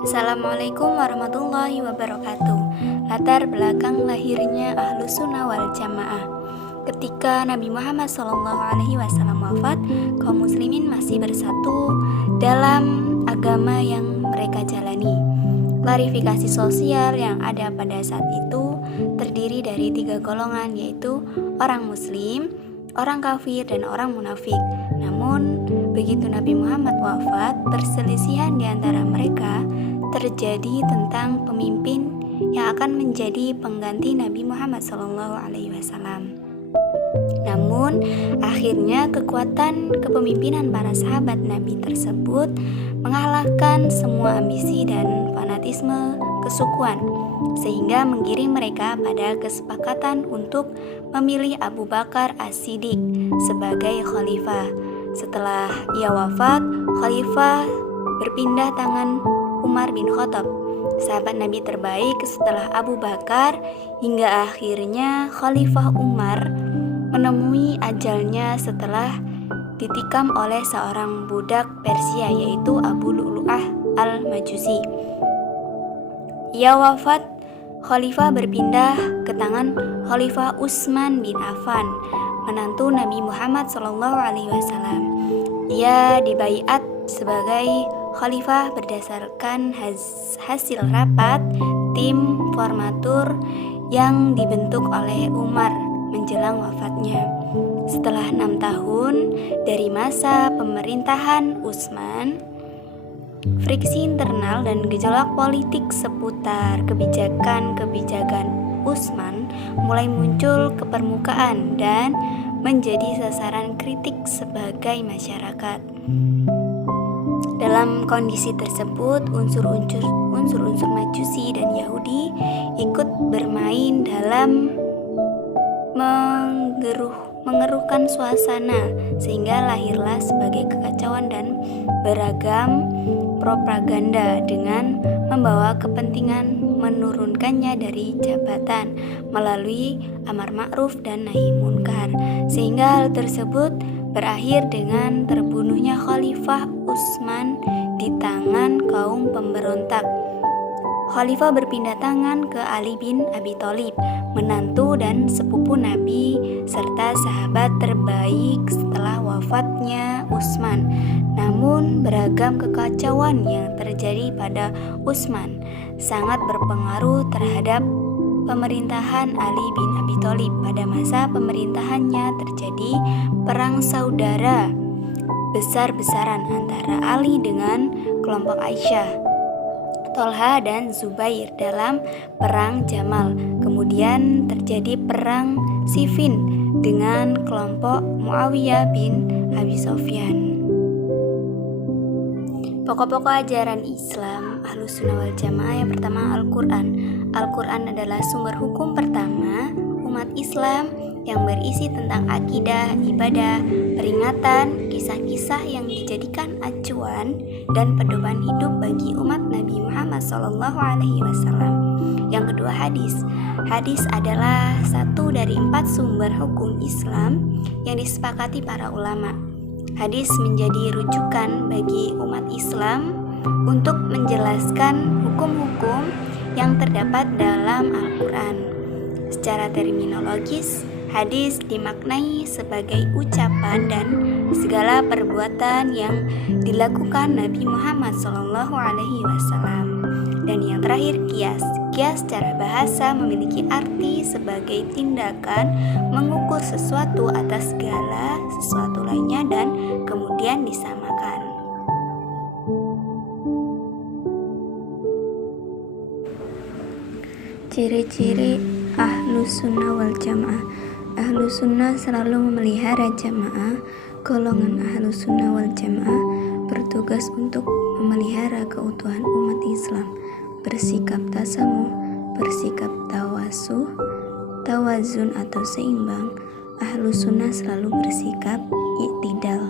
Assalamualaikum warahmatullahi wabarakatuh. Latar belakang lahirnya Ahlus Sunnah wal Jamaah. Ketika Nabi Muhammad SAW wafat, kaum muslimin masih bersatu dalam agama yang mereka jalani. Klarifikasi sosial yang ada pada saat itu terdiri dari 3 golongan, yaitu orang muslim, orang kafir, dan orang munafik. Namun, begitu Nabi Muhammad wafat, perselisihan di antara mereka terjadi tentang pemimpin yang akan menjadi pengganti Nabi Muhammad SAW. Namun, akhirnya kekuatan kepemimpinan para sahabat Nabi tersebut mengalahkan semua ambisi dan fanatisme kesukuan, sehingga menggiring mereka pada kesepakatan untuk memilih Abu Bakar As-Siddiq sebagai khalifah. Setelah ia wafat, khalifah berpindah tangan Umar bin Khattab, sahabat Nabi terbaik setelah Abu Bakar, hingga akhirnya Khalifah Umar menemui ajalnya setelah ditikam oleh seorang budak Persia, yaitu Abu Lu'lu'ah al-Majusi. Ia wafat, khalifah berpindah ke tangan Khalifah Utsman bin Affan, menantu Nabi Muhammad SAW. Ia dibaiat sebagai khalifah berdasarkan hasil rapat tim formatur yang dibentuk oleh Umar menjelang wafatnya. Setelah 6 tahun dari masa pemerintahan Utsman, friksi internal dan gejolak politik seputar kebijakan Utsman mulai muncul ke permukaan dan menjadi sasaran kritik sebagai masyarakat. Dalam kondisi tersebut, unsur-unsur Majusi dan Yahudi ikut bermain dalam mengeruhkan suasana, sehingga lahirlah sebagai kekacauan dan beragam propaganda dengan membawa kepentingan menurunkannya dari jabatan melalui amar ma'ruf dan nahi munkar, sehingga hal tersebut berakhir dengan terbunuhnya Khalifah Utsman di tangan kaum pemberontak. Khalifah berpindah tangan ke Ali bin Abi Thalib, menantu dan sepupu Nabi serta sahabat terbaik setelah wafatnya Utsman. Namun, beragam kekacauan yang terjadi pada Utsman sangat berpengaruh terhadap pemerintahan Ali bin Abi Thalib. Pada masa pemerintahannya terjadi perang saudara besar-besaran antara Ali dengan kelompok Aisyah, Tolha dan Zubair dalam perang Jamal. Kemudian terjadi perang Siffin dengan kelompok Muawiyah bin Abi Sufyan. Pokok-pokok ajaran Islam Ahlus Sunnah wal Jamaah. Yang pertama, Al-Quran. Al-Quran adalah sumber hukum pertama umat Islam yang berisi tentang akidah, ibadah, peringatan, kisah-kisah yang dijadikan acuan dan pedoman hidup bagi umat Nabi Muhammad SAW. Yang kedua, hadis. Hadis adalah satu dari 4 sumber hukum Islam yang disepakati para ulama. Hadis menjadi rujukan bagi umat Islam untuk menjelaskan hukum-hukum yang terdapat dalam Al-Quran. Secara terminologis, hadis dimaknai sebagai ucapan dan segala perbuatan yang dilakukan Nabi Muhammad SAW. Dan yang terakhir, kias. Kias secara bahasa memiliki arti sebagai tindakan mengukur sesuatu atas segala sesuatu lainnya dan kemudian disamakan. Ciri-ciri Ahlus Sunnah wal Jamaah. Ahlus Sunnah selalu memelihara jamaah. Golongan Ahlus Sunnah wal Jamaah bertugas untuk memelihara keutuhan umat Islam, bersikap tasamuh, bersikap tawasuh, tawazun atau seimbang. Ahlus Sunnah selalu bersikap i'tidal.